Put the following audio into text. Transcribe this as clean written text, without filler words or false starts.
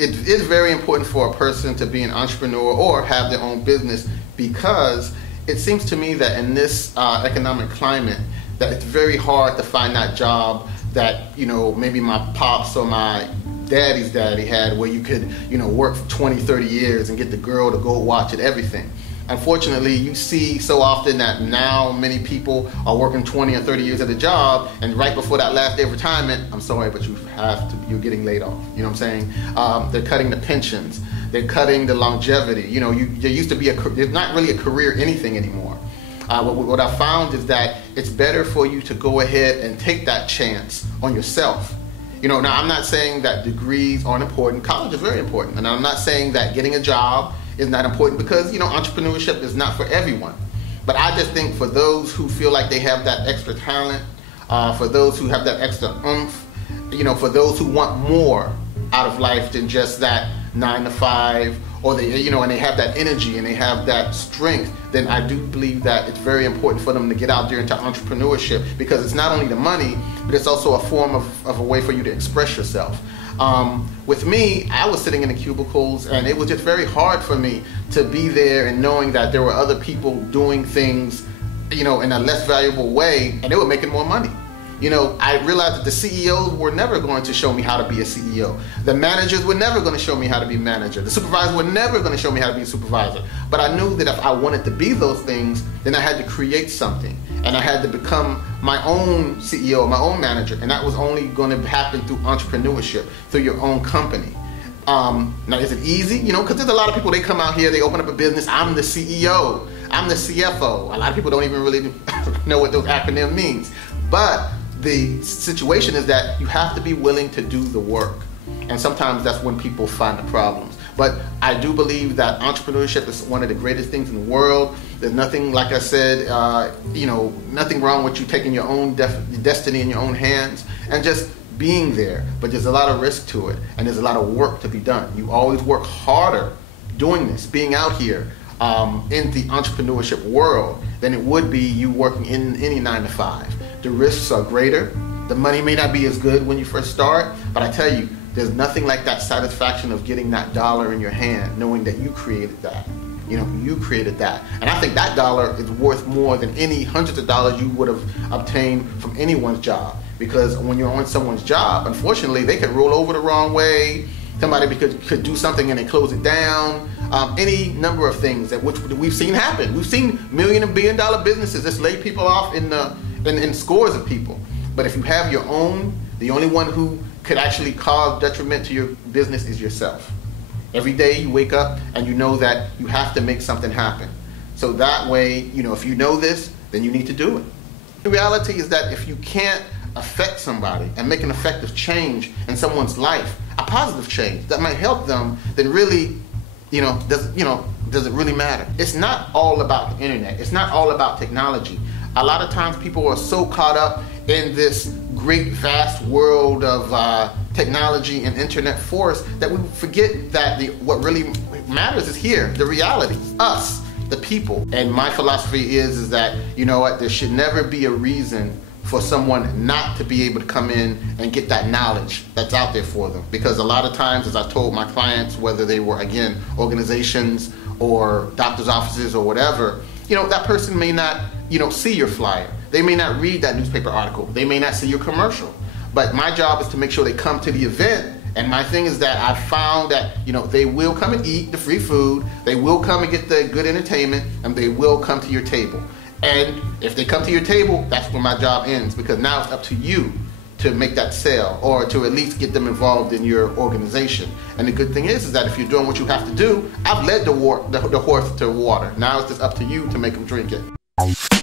It is very important for a person to be an entrepreneur or have their own business, because it seems to me that in this economic climate that it's very hard to find that job that, you know, maybe my pops or my daddy's daddy had, where you could, you know, work for 20, 30 years and get the girl to go watch it, everything. Unfortunately, you see so often that now many people are working 20 or 30 years at a job, and right before that last day of retirement, I'm sorry, but you're getting laid off. You know what I'm saying? They're cutting the pensions. They're cutting the longevity. You know, there used to be there's not really a career anything anymore. What I found is that it's better for you to go ahead and take that chance on yourself. You know, now I'm not saying that degrees aren't important. College is very important. And I'm not saying that getting a job is not important, because, you know, entrepreneurship is not for everyone. But I just think for those who feel like they have that extra talent, for those who have that extra oomph, you know, for those who want more out of life than just that 9 to 5, or they, you know, and they have that energy and they have that strength, then I do believe that it's very important for them to get out there into entrepreneurship, because it's not only the money, but it's also a form of a way for you to express yourself. With me, I was sitting in the cubicles, and it was just very hard for me to be there and knowing that there were other people doing things, you know, in a less valuable way, and they were making more money. You know, I realized that the CEOs were never going to show me how to be a CEO. The managers were never going to show me how to be a manager. The supervisors were never going to show me how to be a supervisor. But I knew that if I wanted to be those things, then I had to create something. And I had to become my own CEO, my own manager. And that was only going to happen through entrepreneurship, through your own company. Now, is it easy? You know, because there's a lot of people, they come out here, they open up a business. I'm the CEO. I'm the CFO. A lot of people don't even really know what those acronyms means. But the situation is that you have to be willing to do the work. And sometimes that's when people find the problems. But I do believe that entrepreneurship is one of the greatest things in the world. There's nothing, like I said, you know, nothing wrong with you taking your own destiny in your own hands and just being there. But there's a lot of risk to it, and there's a lot of work to be done. You always work harder doing this, being out here in the entrepreneurship world, than it would be you working in any 9 to 5. The risks are greater. The money may not be as good when you first start, but I tell you, there's nothing like that satisfaction of getting that dollar in your hand, knowing that you created that. You know, you created that. And I think that dollar is worth more than any hundreds of dollars you would have obtained from anyone's job. Because when you're on someone's job, unfortunately, they could roll over the wrong way. Somebody could do something and they close it down. Any number of things that which we've seen happen. We've seen million and billion dollar businesses just lay people off in scores of people. But if you have your own, the only one who could actually cause detriment to your business is yourself. Every day you wake up and you know that you have to make something happen. So that way, you know, if you know this, then you need to do it. The reality is that if you can't affect somebody and make an effective change in someone's life, a positive change that might help them, then really, does it really matter? It's not all about the internet. It's not all about technology. A lot of times people are so caught up in this great vast world of technology and internet force that we forget that what really matters is here, the reality, us, the people. And my philosophy is that, you know what, there should never be a reason for someone not to be able to come in and get that knowledge that's out there for them. Because a lot of times, as I told my clients, whether they were, again, organizations or doctor's offices or whatever, you know, that person may not, see your flyer. They may not read that newspaper article. They may not see your commercial. But my job is to make sure they come to the event And my thing is that I found that, they will come and eat the free food, they will come and get the good entertainment, and they will come to your table. And if they come to your table, that's where my job ends, because now it's up to you to make that sale, or to at least get them involved in your organization. And the good thing is that if you're doing what you have to do, I've led the horse to water. Now it's just up to you to make them drink it.